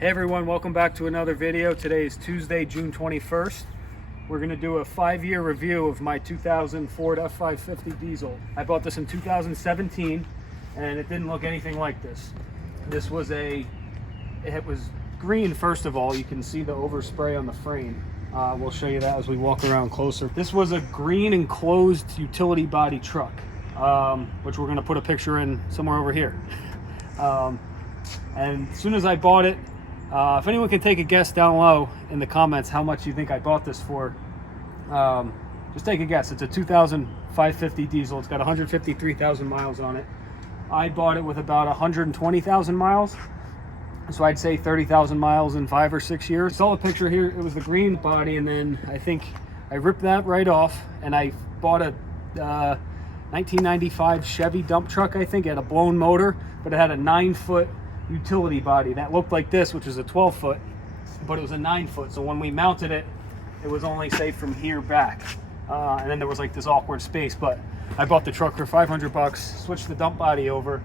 Hey everyone, welcome back to another video. Today is Tuesday, June 21st. We're going to do a 5-year review of my 2000 Ford F550 diesel. I bought this in 2017 and it didn't look anything like this. This was it was green first of all. You can see the overspray on the frame. We'll show you that as we walk around closer. This was a green enclosed utility body truck, which we're going to put a picture in somewhere over here. And as soon as I bought it, if anyone can take a guess down low in the comments how much you think I bought this for, just take a guess. It's a 2000 550 diesel. It's got 153,000 miles on it. I bought it with about 120,000 miles. So I'd say 30,000 miles in 5 or 6 years. Saw the picture here. It was the green body, and then I think I ripped that right off and I bought a 1995 Chevy dump truck. I think it had a blown motor, but it had a 9-foot utility body that looked like this, which is a 12-foot, but it was a 9-foot. So when we mounted it, it was only safe from here back, and then there was like this awkward space. But I bought the truck for 500 bucks, switched the dump body over,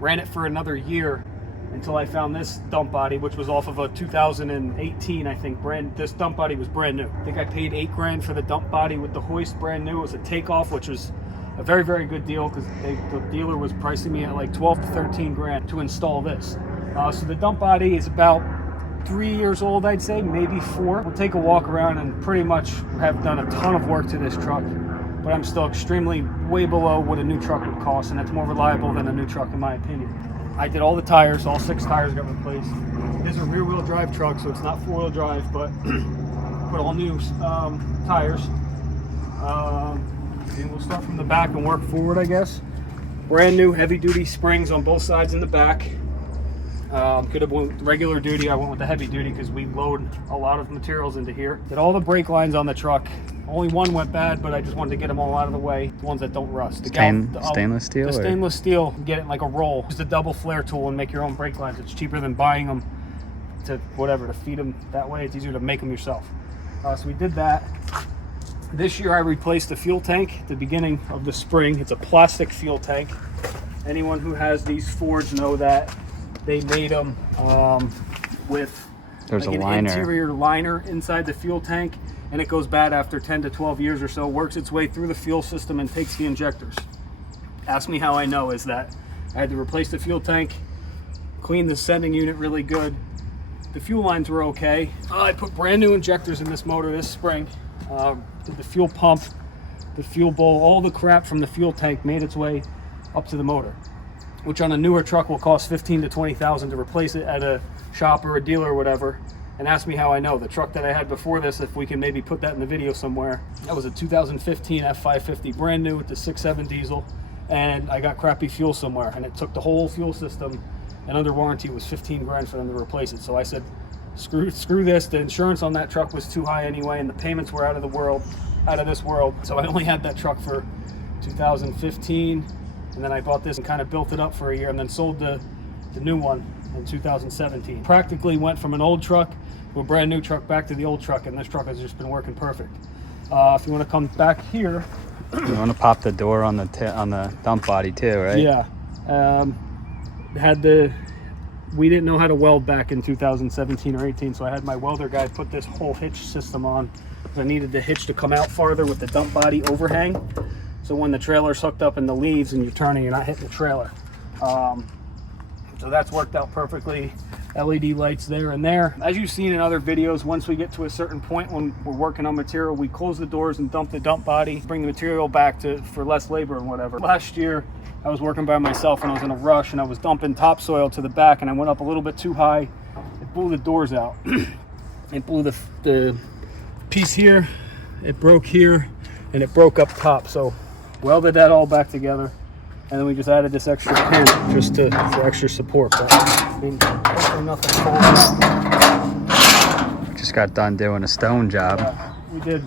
ran it for another year until I found this dump body, which was off of a 2018, I think. This dump body was brand new. I think I paid $8 grand for the dump body with the hoist, brand new. It was a takeoff, which was a very, very good deal because the dealer was pricing me at like 12 to 13 grand to install this. So the dump body is about 3 years old, I'd say, maybe 4. We'll take a walk around and pretty much have done a ton of work to this truck, but I'm still extremely way below what a new truck would cost, and it's more reliable than a new truck in my opinion. I did all the tires, all 6 tires got replaced. It is a rear-wheel drive truck, so it's not 4-wheel drive, but put all new tires. And we'll start from the back and work forward, I guess. Brand new heavy-duty springs on both sides in the back. Could have went regular duty. I went with the heavy duty because we load a lot of materials into here. Did all the brake lines on the truck. Only one went bad, but I just wanted to get them all out of the way. The ones that don't rust. Stainless steel? The stainless steel, get it like a roll. Use the double flare tool and make your own brake lines. It's cheaper than buying them to feed them that way. It's easier to make them yourself. So we did that. This year I replaced the fuel tank at the beginning of the spring. It's a plastic fuel tank. Anyone who has these Fords know that they made them with like an interior liner inside the fuel tank, and it goes bad after 10 to 12 years or so, works its way through the fuel system and takes the injectors. Ask me how I know is that I had to replace the fuel tank, clean the sending unit really good. The fuel lines were okay. I put brand new injectors in this motor this spring. Did the fuel pump, the fuel bowl, all the crap from the fuel tank made its way up to the motor, which on a newer truck will cost 15 to 20,000 to replace it at a shop or a dealer or whatever. And ask me how I know. The truck that I had before this, if we can maybe put that in the video somewhere, that was a 2015 F550, brand new with the 6.7 diesel, and I got crappy fuel somewhere, and it took the whole fuel system, and under warranty was 15 grand for them to replace it. So I said, screw this. The insurance on that truck was too high anyway, and the payments were out of this world. So I only had that truck for 2015, and then I bought this and kind of built it up for a year, and then sold the new one in 2017. Practically went from an old truck to a brand new truck back to the old truck, and this truck has just been working perfect. If you want to come back here, you want to pop the door on the dump body too, right? Yeah. We didn't know how to weld back in 2017 or 18, so I had my welder guy put this whole hitch system on. I needed the hitch to come out farther with the dump body overhang, so when the trailer's hooked up in the leaves and you're turning, you're not hitting the trailer. So that's worked out perfectly. LED lights there and there. As you've seen in other videos, once we get to a certain point when we're working on material, we close the doors and dump the dump body, bring the material back for less labor and whatever. Last year, I was working by myself and I was in a rush and I was dumping topsoil to the back, and I went up a little bit too high. It blew the doors out. It blew the piece here, it broke here, and it broke up top. So welded that all back together, and then we just added this extra pin just for extra support. But I mean, hopefully nothing falls out. Just got done doing a stone job. Yeah, we did.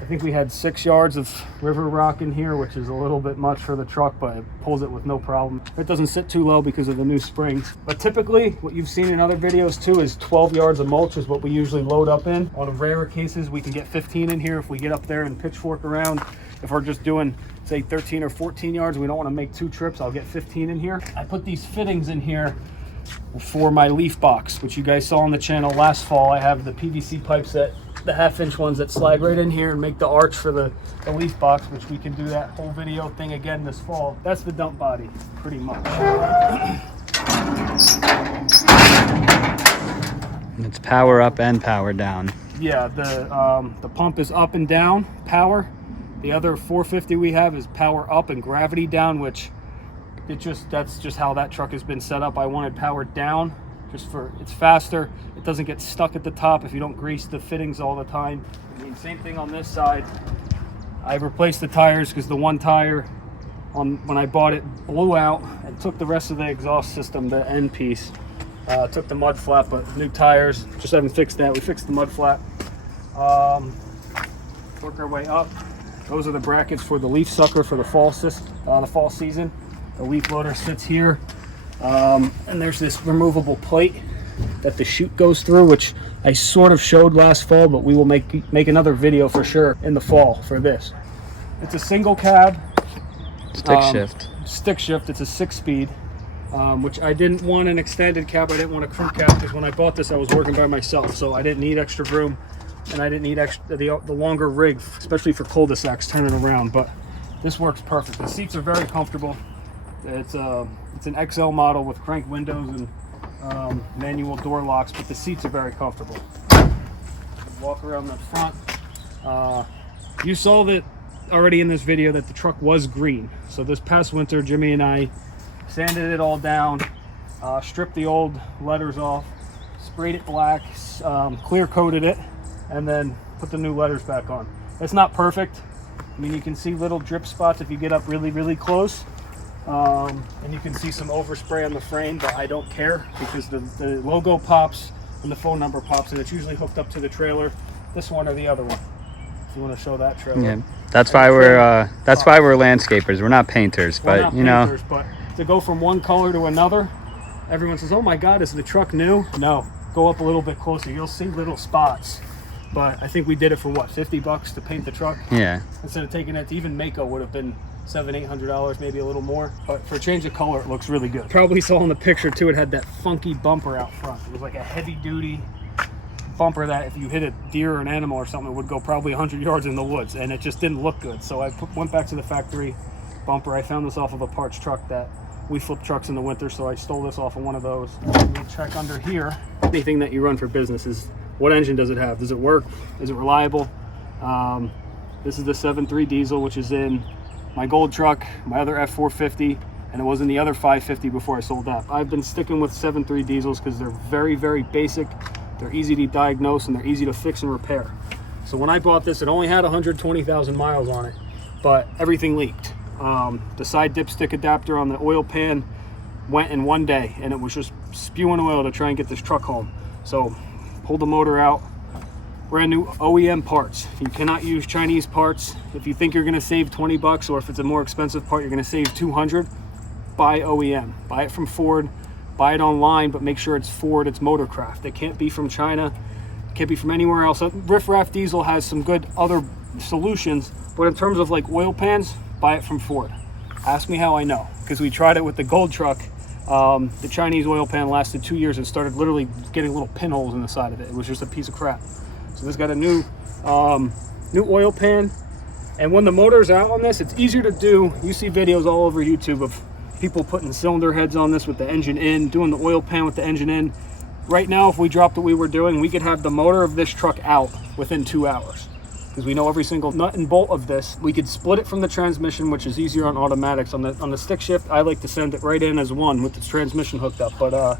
I think we had 6 yards of river rock in here, which is a little bit much for the truck, but it pulls it with no problem. It doesn't sit too low because of the new springs. But typically, what you've seen in other videos too is 12 yards of mulch is what we usually load up in. On the rarer cases, we can get 15 in here if we get up there and pitchfork around. If we're just doing, say, 13 or 14 yards, we don't want to make 2 trips, I'll get 15 in here. I put these fittings in here for my leaf box, which you guys saw on the channel last fall. I have the PVC pipes, that the 1/2-inch ones that slide right in here and make the arch for the leaf box, which we can do that whole video thing again this fall. That's the dump body, pretty much. It's power up and power down. Yeah, the pump is up and down power. The other 450 we have is power up and gravity down, which that's just how that truck has been set up. I wanted power down just for it's faster. It doesn't get stuck at the top if you don't grease the fittings all the time. I mean, same thing on this side. I replaced the tires because the one tire when I bought it blew out and took the rest of the exhaust system, the end piece. Took the mud flap, but new tires, just haven't fixed that. We fixed the mud flap. Work our way up. Those are the brackets for the leaf sucker for the fall season. The leaf loader sits here, and there's this removable plate that the chute goes through, which I sort of showed last fall, but we will make another video for sure in the fall for this. It's a single cab Stick shift. Stick shift. It's a 6-speed, which I didn't want an extended cab. I didn't want a crew cab because when I bought this, I was working by myself, so I didn't need extra room, and I didn't need the longer rig, especially for cul-de-sacs turning around. But this works perfect. The seats are very comfortable. It's an XL model with crank windows and manual door locks, but the seats are very comfortable. Walk around the front. You saw that already in this video that the truck was green. So this past winter, Jimmy and I sanded it all down, stripped the old letters off, sprayed it black, clear coated it, and then put the new letters back on. It's not perfect. I mean, you can see little drip spots if you get up really, really close. And you can see some overspray on the frame, but I don't care because the logo pops and the phone number pops, and it's usually hooked up to the trailer, this one or the other one. If you want to show that trailer. Yeah, that's why we're landscapers. We're not painters, but you know. But to go from one color to another, everyone says, "Oh my God, is the truck new?" No, go up a little bit closer. You'll see little spots. But I think we did it for what, $50 to paint the truck? Yeah. Instead of taking it to even Mako would have been $700-800, maybe a little more. But for a change of color, it looks really good. Probably saw in the picture too, it had that funky bumper out front. It was like a heavy duty bumper that if you hit a deer or an animal or something, it would go probably 100 yards in the woods, and it just didn't look good. So I went back to the factory bumper. I found this off of a parts truck that we flip trucks in the winter, so I stole this off of one of those. We'll check under here. Anything that you run for business is, what engine does it have? Does it work? Is it reliable? This is the 7.3 diesel, which is in my gold truck, my other F450, and it was in the other 550 before I sold that. I've been sticking with 7.3 diesels because they're very, very basic. They're easy to diagnose and they're easy to fix and repair. So when I bought this, it only had 120,000 miles on it, but everything leaked. The side dipstick adapter on the oil pan went in one day, and it was just spewing oil to try and get this truck home. So pulled the motor out. Brand new OEM parts. You cannot use Chinese parts. If you think you're going to save 20 bucks, or if it's a more expensive part, you're going to save 200, buy OEM. Buy it from Ford. Buy it online, but make sure it's Ford, it's Motorcraft. It can't be from China. It can't be from anywhere else. Riff Raff Diesel has some good other solutions, but in terms of like oil pans, buy it from Ford. Ask me how I know, because we tried it with the gold truck. The Chinese oil pan lasted 2 years and started literally getting little pinholes in the side of it. It was just a piece of crap. So this got a new oil pan, and when the motor's out on this, it's easier to do. You see videos all over YouTube of people putting cylinder heads on this with the engine in, doing the oil pan with the engine in. Right now, if we dropped what we were doing, we could have the motor of this truck out within 2 hours, because we know every single nut and bolt of this. We could split it from the transmission, which is easier on automatics. On the stick shift, I like to send it right in as one with the transmission hooked up. But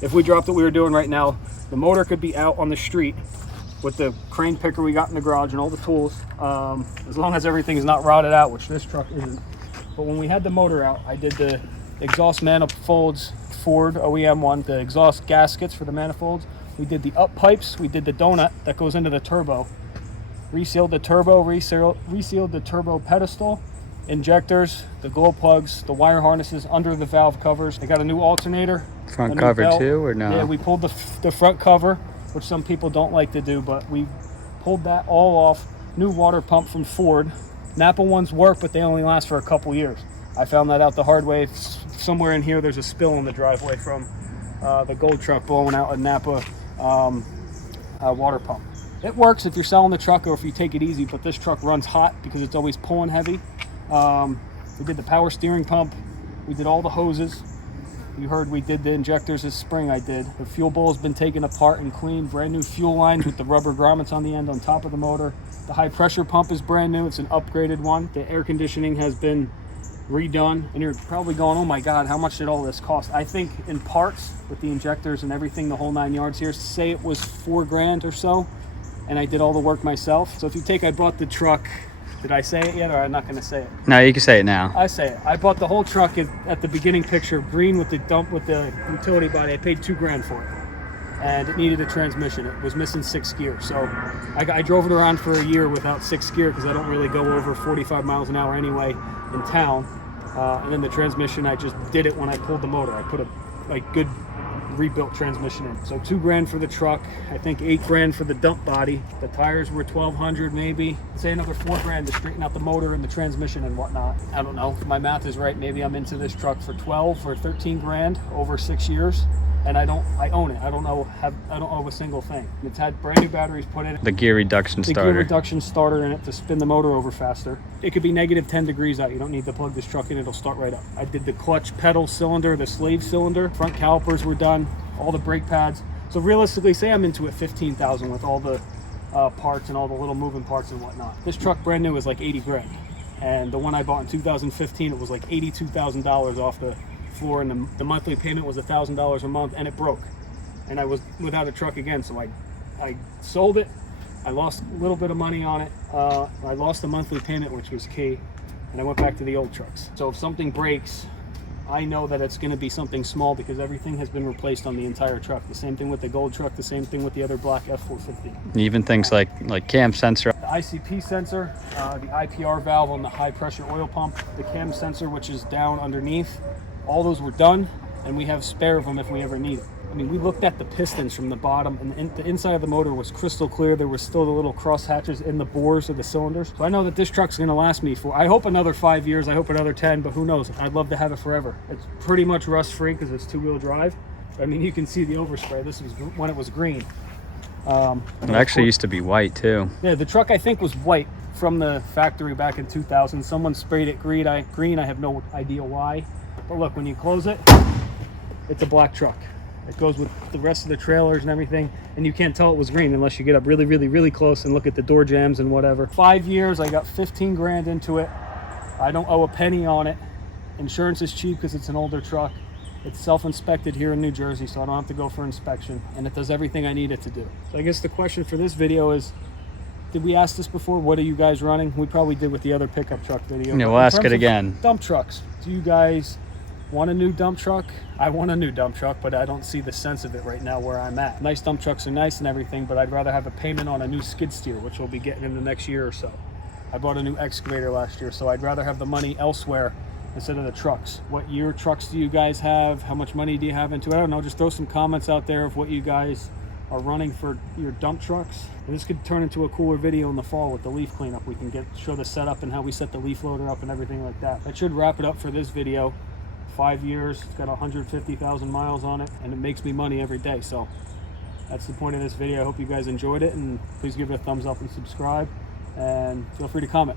if we dropped what we were doing right now, the motor could be out on the street with the crane picker we got in the garage and all the tools, as long as everything is not rotted out, which this truck isn't. But when we had the motor out, I did the exhaust manifolds, Ford OEM one, the exhaust gaskets for the manifolds. We did the up pipes, we did the donut that goes into the turbo. Resealed the turbo, resealed the turbo pedestal, injectors, the glow plugs, the wire harnesses under the valve covers. They got a new alternator. Front cover belt too, or no? Yeah, we pulled the front cover, which some people don't like to do, but we pulled that all off. New water pump from Ford. Napa ones work, but they only last for a couple years. I found that out the hard way. Somewhere in here, there's a spill in the driveway from the gold truck blowing out a Napa water pump. It works if you're selling the truck or if you take it easy, but this truck runs hot because it's always pulling heavy. We did the power steering pump. We did all the hoses. You heard we did the injectors this spring. I did. The fuel bowl has been taken apart and cleaned. Brand new fuel lines with the rubber grommets on the end on top of the motor. The high pressure pump is brand new. It's an upgraded one. The air conditioning has been redone. And you're probably going, oh my God, how much did all this cost? I think in parts with the injectors and everything, the whole 9 yards here, say it was $4,000 or so. And I did all the work myself. So if you take, I bought the truck. Did I say it yet, or I'm not going to say it? No, you can say it now. I say it. I bought the whole truck at the beginning picture, green with the dump with the utility body. I paid $2,000 for it, and it needed a transmission. It was missing 6 gears, so I drove it around for a year without 6 gear because I don't really go over 45 miles an hour anyway in town. And then the transmission, I just did it when I pulled the motor. I put a good rebuilt transmission in. So $2,000 for the truck. I think $8,000 for the dump body. The tires were $1,200 maybe. Say another $4,000 to straighten out the motor and the transmission and whatnot. I don't know if my math is right. Maybe I'm into this truck for 12 or 13 grand over 6 years. And I own it. I don't owe a single thing. It's had brand new batteries put in it. The gear reduction starter. The gear reduction starter in it to spin the motor over faster. It could be negative 10 degrees out. You don't need to plug this truck in. It'll start right up. I did the clutch pedal cylinder, the slave cylinder. Front calipers were done. All the brake pads. So realistically, say I'm into it 15,000 with all the parts and all the little moving parts and whatnot. This truck brand new was like 80 grand. And the one I bought in 2015, it was like $82,000 off the floor, and the monthly payment was $1,000 a month, and it broke, and I was without a truck again. So I sold it. I lost a little bit of money on it. I lost the monthly payment, which was key, and I went back to the old trucks. So if something breaks, I know that it's going to be something small because everything has been replaced on the entire truck. The same thing with the gold truck, the same thing with the other black F450. Even things like cam sensor. The ICP sensor, the IPR valve on the high pressure oil pump, the cam sensor, which is down underneath. All those were done, and we have spare of them if we ever need it. I mean, we looked at the pistons from the bottom, and the inside of the motor was crystal clear. There was still the little cross hatches in the bores of the cylinders. So I know that this truck's going to last me for, I hope another 5 years. I hope another 10, but who knows? I'd love to have it forever. It's pretty much rust-free because it's two-wheel drive. I mean, you can see the overspray. This was when it was green. It actually used to be white, too. Yeah, the truck, I think, was white from the factory back in 2000. Someone sprayed it green. I have no idea why. But look, when you close it, it's a black truck. It goes with the rest of the trailers and everything, and you can't tell it was green unless you get up really, really, really close and look at the door jambs and whatever. 5 years, I got 15 grand into it. I don't owe a penny on it. Insurance is cheap because it's an older truck. It's self-inspected here in New Jersey, so I don't have to go for inspection, and it does everything I need it to do. So I guess the question for this video is, did we ask this before? What are you guys running? We probably did with the other pickup truck video. Yeah, we'll ask it again. Dump trucks. Do you guys want a new dump truck? I want a new dump truck, but I don't see the sense of it right now where I'm at. Nice dump trucks are nice and everything, but I'd rather have a payment on a new skid steer, which we'll be getting in the next year or so. I bought a new excavator last year, so I'd rather have the money elsewhere instead of the trucks. What year trucks do you guys have? How much money do you have into it? I don't know, just throw some comments out there of what you guys are running for your dump trucks. And this could turn into a cooler video in the fall with the leaf cleanup. We can show the setup and how we set the leaf loader up and everything like that. That should wrap it up for this video. 5 years, it's got 150,000 miles on it, and it makes me money every day. So that's the point of this video. I hope you guys enjoyed it, and please give it a thumbs up and subscribe, and feel free to comment.